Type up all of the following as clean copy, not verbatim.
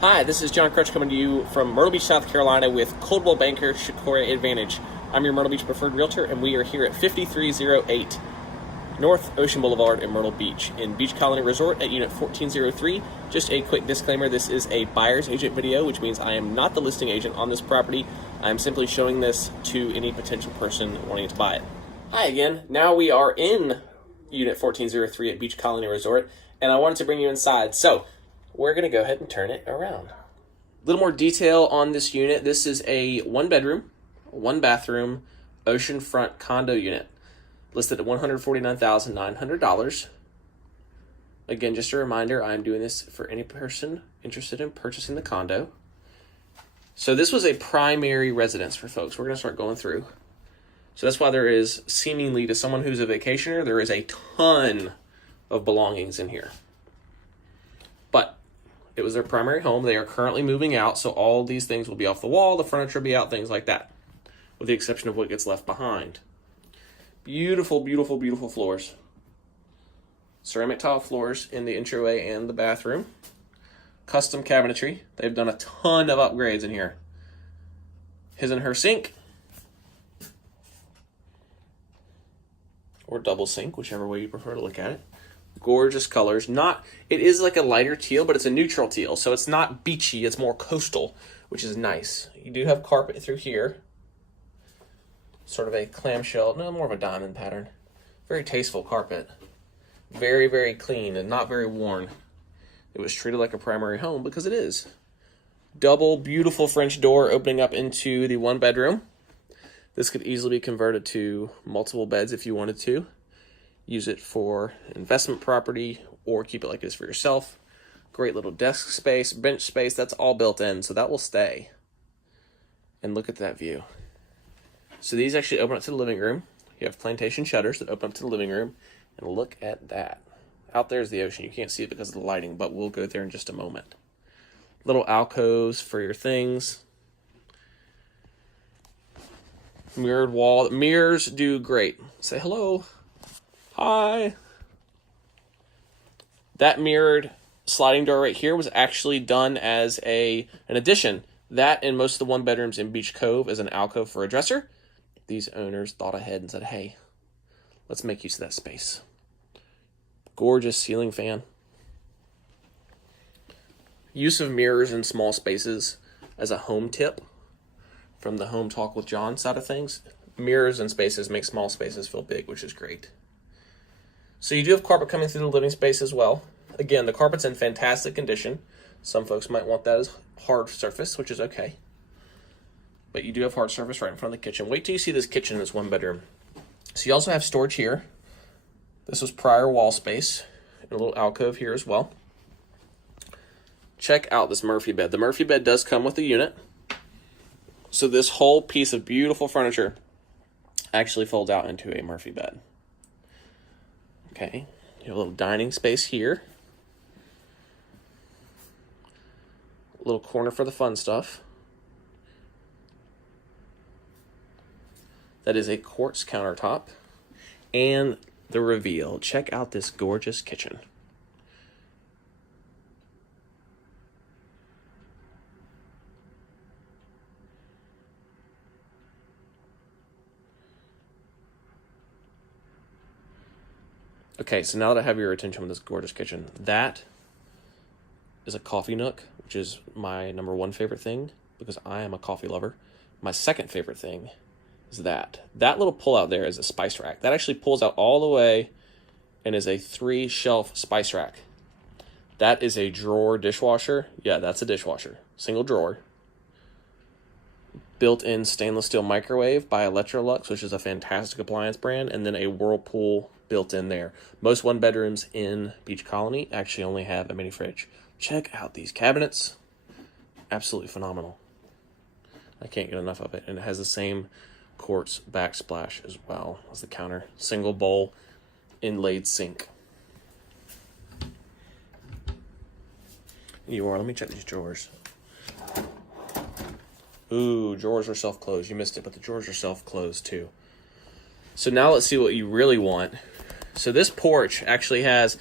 Hi, this is John Krajc coming to you from Myrtle Beach, South Carolina with Coldwell Banker Shakora Advantage. I'm your Myrtle Beach preferred realtor, and we are here at 5308 North Ocean Boulevard in Myrtle Beach in Beach Colony Resort at Unit 1403. Just a quick disclaimer, this is a buyer's agent video, which means I am not the listing agent on this property. I'm simply showing this to any potential person wanting to buy it. Hi again. Now we are in Unit 1403 at Beach Colony Resort, and I wanted to bring you inside. So we're going to go ahead and turn it around. A little more detail on this unit. This is a one bedroom, one bathroom, oceanfront condo unit listed at $149,900. Again, just a reminder, I'm doing this for any person interested in purchasing the condo. So this was a primary residence for folks. We're going to start going through. So that's why there is, seemingly to someone who's a vacationer, there is a ton of belongings in here. But it was their primary home. They are currently moving out, so all these things will be off the wall, the furniture will be out, things like that, with the exception of what gets left behind. Beautiful, beautiful, beautiful floors. Ceramic tile floors in the entryway and the bathroom. Custom cabinetry. They've done a ton of upgrades in here. His and her sink. Or double sink, whichever way you prefer to look at it. Gorgeous colors. It is like a lighter teal, but it's a neutral teal, so it's not beachy, it's more coastal, which is nice. You do have carpet through here. Sort of a clamshell, no, more of a diamond pattern. Very tasteful carpet. Very, very clean and not very worn. It was treated like a primary home because it is. Double beautiful French door opening up into the one bedroom. This could easily be converted to multiple beds if you wanted to. Use it for investment property or keep it like this for yourself. Great little desk space, bench space, that's all built in, so that will stay. And look at that view. So these actually open up to the living room. You have plantation shutters that open up to the living room. And look at that. Out there is the ocean. You can't see it because of the lighting, but we'll go there in just a moment. Little alcoves for your things. Mirrored wall. Mirrors do great. Say hello. Hi. That mirrored sliding door right here was actually done as an addition. That and most of the one bedrooms in Beach Cove is an alcove for a dresser. These owners thought ahead and said, hey, let's make use of that space. Gorgeous ceiling fan. Use of mirrors in small spaces as a home tip from the Home Talk with John side of things. Mirrors in spaces make small spaces feel big, which is great. So you do have carpet coming through the living space as well. Again, the carpet's in fantastic condition. Some folks might want that as hard surface, which is okay. But you do have hard surface right in front of the kitchen. Wait till you see this kitchen in this one bedroom. So you also have storage here. This was prior wall space. And a little alcove here as well. Check out this Murphy bed. The Murphy bed does come with a unit. So this whole piece of beautiful furniture actually folds out into a Murphy bed. Okay, you have a little dining space here. A little corner for the fun stuff. That is a quartz countertop. And the reveal. Check out this gorgeous kitchen. Okay, so now that I have your attention with this gorgeous kitchen, that is a coffee nook, which is my number one favorite thing because I am a coffee lover. My second favorite thing is that. That little pull out there is a spice rack. That actually pulls out all the way and is a 3-shelf spice rack. That is a drawer dishwasher. Yeah, that's a dishwasher. Single drawer. Built-in stainless steel microwave by Electrolux, which is a fantastic appliance brand, and then a Whirlpool built in there. Most one bedrooms in Beach Colony actually only have a mini fridge. Check out these cabinets. Absolutely phenomenal. I can't get enough of it. And it has the same quartz backsplash as well as the counter. Single bowl, inlaid sink. Let me check these drawers. Ooh, drawers are self-closed. You missed it, but the drawers are self-closed too. So now let's see what you really want. So this porch actually has,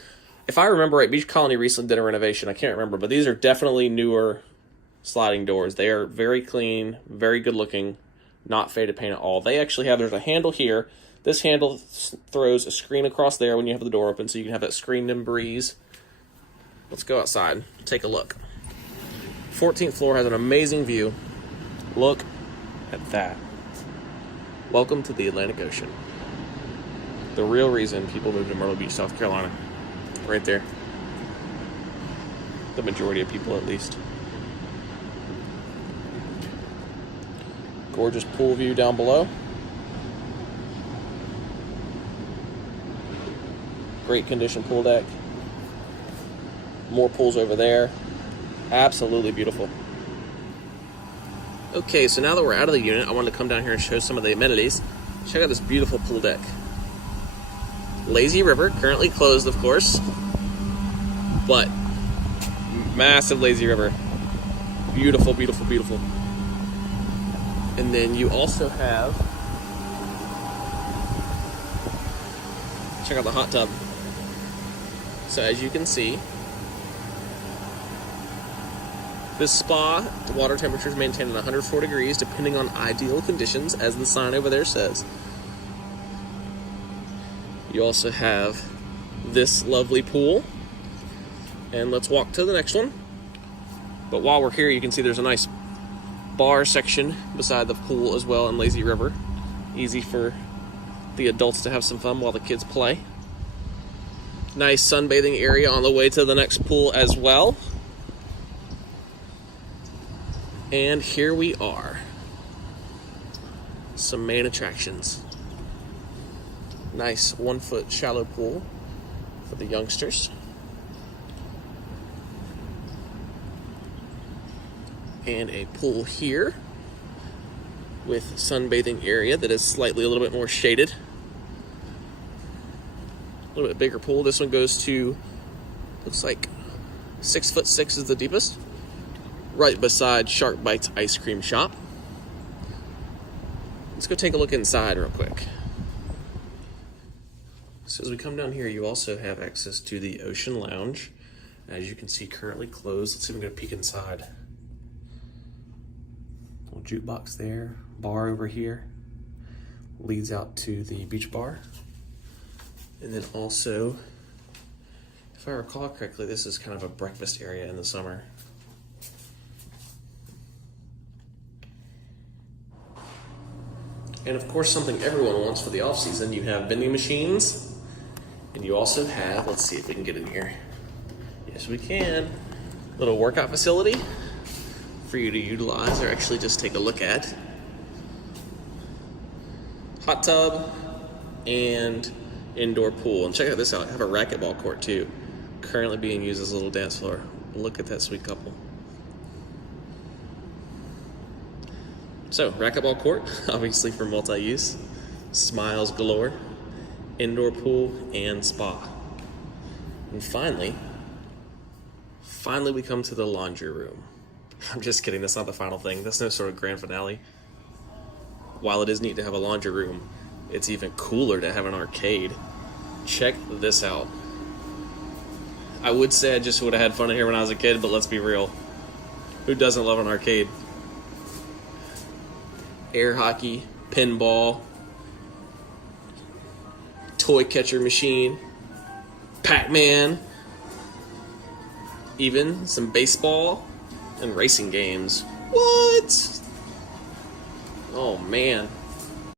if I remember right, Beach Colony recently did a renovation. I can't remember, but these are definitely newer sliding doors. They are very clean, very good looking, not faded paint at all. They actually have, there's a handle here. This handle throws a screen across there when you have the door open, so you can have that screened in breeze. Let's go outside, take a look. 14th floor has an amazing view. Look at that. Welcome to the Atlantic Ocean. The real reason people move to Myrtle Beach, South Carolina. Right there. The majority of people, at least. Gorgeous pool view down below. Great condition pool deck. More pools over there. Absolutely beautiful. Okay, so now that we're out of the unit, I wanted to come down here and show some of the amenities. Check out this beautiful pool deck. Lazy River, currently closed, of course, but massive lazy river. Beautiful, beautiful, beautiful. And then you also have, check out the hot tub. So as you can see, this spa, the water temperature is maintained at 104 degrees, depending on ideal conditions, as the sign over there says. You also have this lovely pool. And let's walk to the next one. But while we're here, you can see there's a nice bar section beside the pool as well in Lazy River. Easy for the adults to have some fun while the kids play. Nice sunbathing area on the way to the next pool as well. And here we are. Some main attractions. Nice 1 foot shallow pool for the youngsters. And a pool here with sunbathing area that is slightly a little bit more shaded. A little bit bigger pool. This one goes to, looks like 6'6" is the deepest. Right beside Shark Bites Ice Cream Shop. Let's go take a look inside real quick. So as we come down here, you also have access to the Ocean Lounge. As you can see, currently closed. Let's see if we can go peek inside. Little jukebox there, bar over here. Leads out to the beach bar. And then also, if I recall correctly, this is kind of a breakfast area in the summer. And of course, something everyone wants for the off season, you have vending machines. And you also have, let's see if we can get in here. Yes, we can. Little workout facility for you to utilize or actually just take a look at. Hot tub and indoor pool. And check out this out, I have a racquetball court too. Currently being used as a little dance floor. Look at that sweet couple. So, racquetball court, obviously for multi-use. Smiles galore. Indoor pool and spa. And finally we come to the laundry room. I'm just kidding, that's not the final thing. That's no sort of grand finale. While it is neat to have a laundry room, it's even cooler to have an arcade. Check this out. I would say I just would have had fun in here when I was a kid, but let's be real. Who doesn't love an arcade? Air hockey, pinball, toy catcher machine, Pac-Man, even some baseball and racing games. What? Oh man.